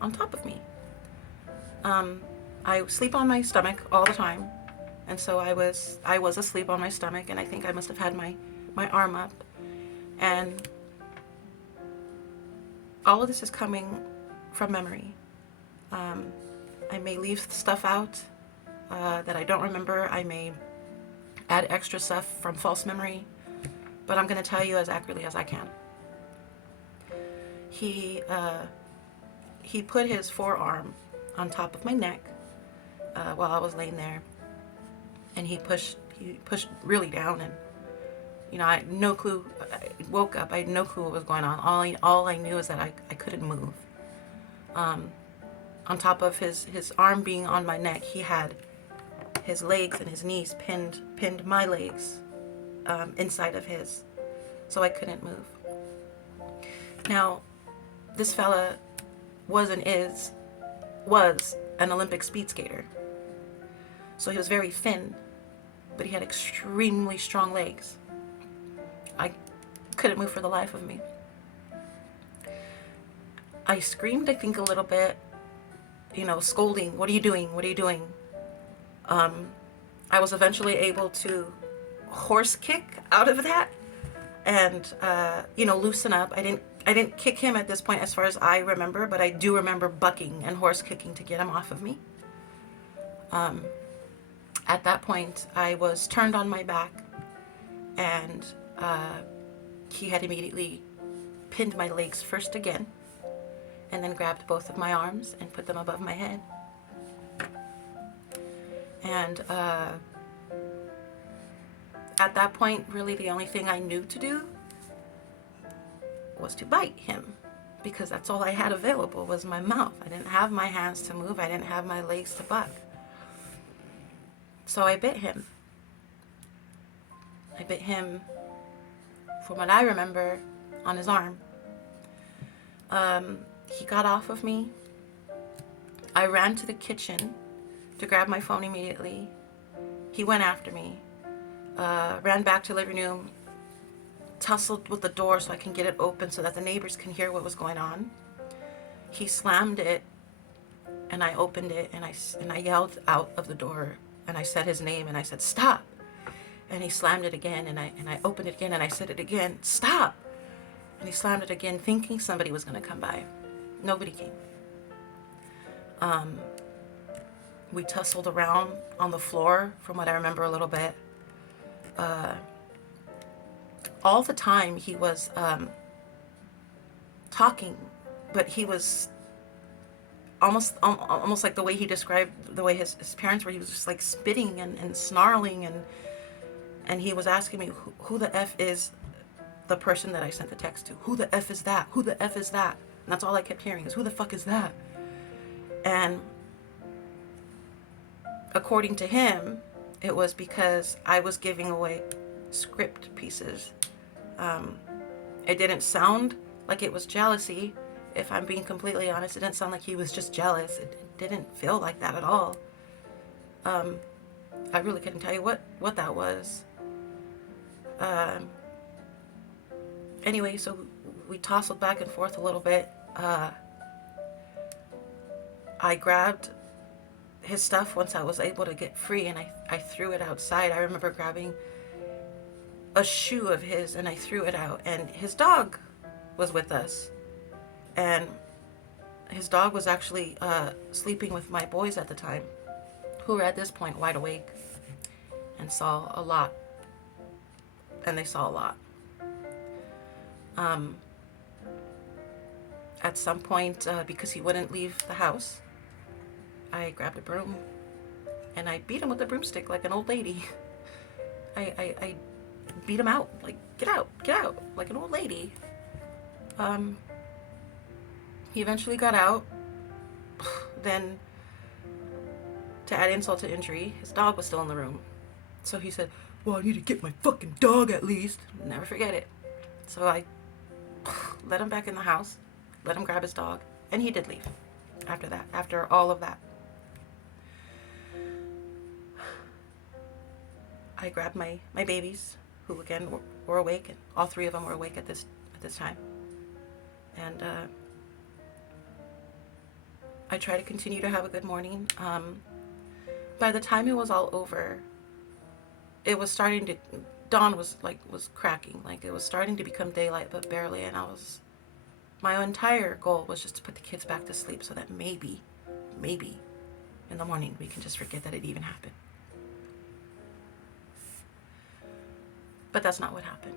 on top of me. I sleep on my stomach all the time, and so I was asleep on my stomach, and I think I must have had my arm up, and all of this is coming from memory. I may leave stuff out that I don't remember. I may add extra stuff from false memory, but I'm going to tell you as accurately as I can. He put his forearm on top of my neck while I was laying there, and he pushed really down, and I had no clue. I woke up, I had no clue what was going on. All I knew is that I couldn't move. On top of his arm being on my neck, he had his legs and his knees pinned my legs inside of his, so I couldn't move. Now, this fella was an Olympic speed skater. So he was very thin, but he had extremely strong legs. I couldn't move for the life of me. I screamed, I think, a little bit, scolding, "What are you doing? What are you doing?" I was eventually able to horse kick out of that and, loosen up. I didn't kick him at this point as far as I remember, but I do remember bucking and horse kicking to get him off of me. At that point, I was turned on my back, and he had immediately pinned my legs first again, and then grabbed both of my arms and put them above my head. And at that point, really the only thing I knew to do was to bite him, because that's all I had available was my mouth. I didn't have my hands to move. I didn't have my legs to buck. So I bit him. I bit him, from what I remember, on his arm. He got off of me. I ran to the kitchen to grab my phone immediately. He went after me. Ran back to the living room, tussled with the door so I can get it open so that the neighbors can hear what was going on. He slammed it, and I opened it, and I yelled out of the door, and I said his name, and I said, "Stop!" And he slammed it again, and I opened it again, and I said it again, "Stop!" And he slammed it again, thinking somebody was going to come by. Nobody came. We tussled around on the floor, from what I remember a little bit. All the time he was talking, but he was almost like the way he described the way his parents were. He was just like spitting and snarling, and he was asking me, who the F is the person that I sent the text to? Who the F is that? Who the F is that? And that's all I kept hearing is, who the fuck is that? And according to him, it was because I was giving away script pieces. It didn't sound like it was jealousy. If I'm being completely honest, it didn't sound like he was just jealous. It didn't feel like that at all. I really couldn't tell you what that was. Anyway, so we tousled back and forth a little bit. I grabbed his stuff once I was able to get free, and I threw it outside. I remember grabbing a shoe of his, and I threw it out, and his dog was with us, and his dog was actually sleeping with my boys at the time, who were at this point wide awake and saw a lot, and they saw a lot. At some point, because he wouldn't leave the house, I grabbed a broom and I beat him with a broomstick like an old lady. I beat him out, like, get out, like an old lady. He eventually got out. Then, to add insult to injury, his dog was still in the room. So he said, "Well, I need to get my fucking dog at least." Never forget it. So I let him back in the house, let him grab his dog, and he did leave after that, after all of that. I grabbed my babies, who again were awake, and all three of them were awake at this time. And I tried to continue to have a good morning. By the time it was all over, it was starting to, dawn was cracking. Like it was starting to become daylight, but barely. And my entire goal was just to put the kids back to sleep so that maybe in the morning we can just forget that it even happened. But that's not what happened.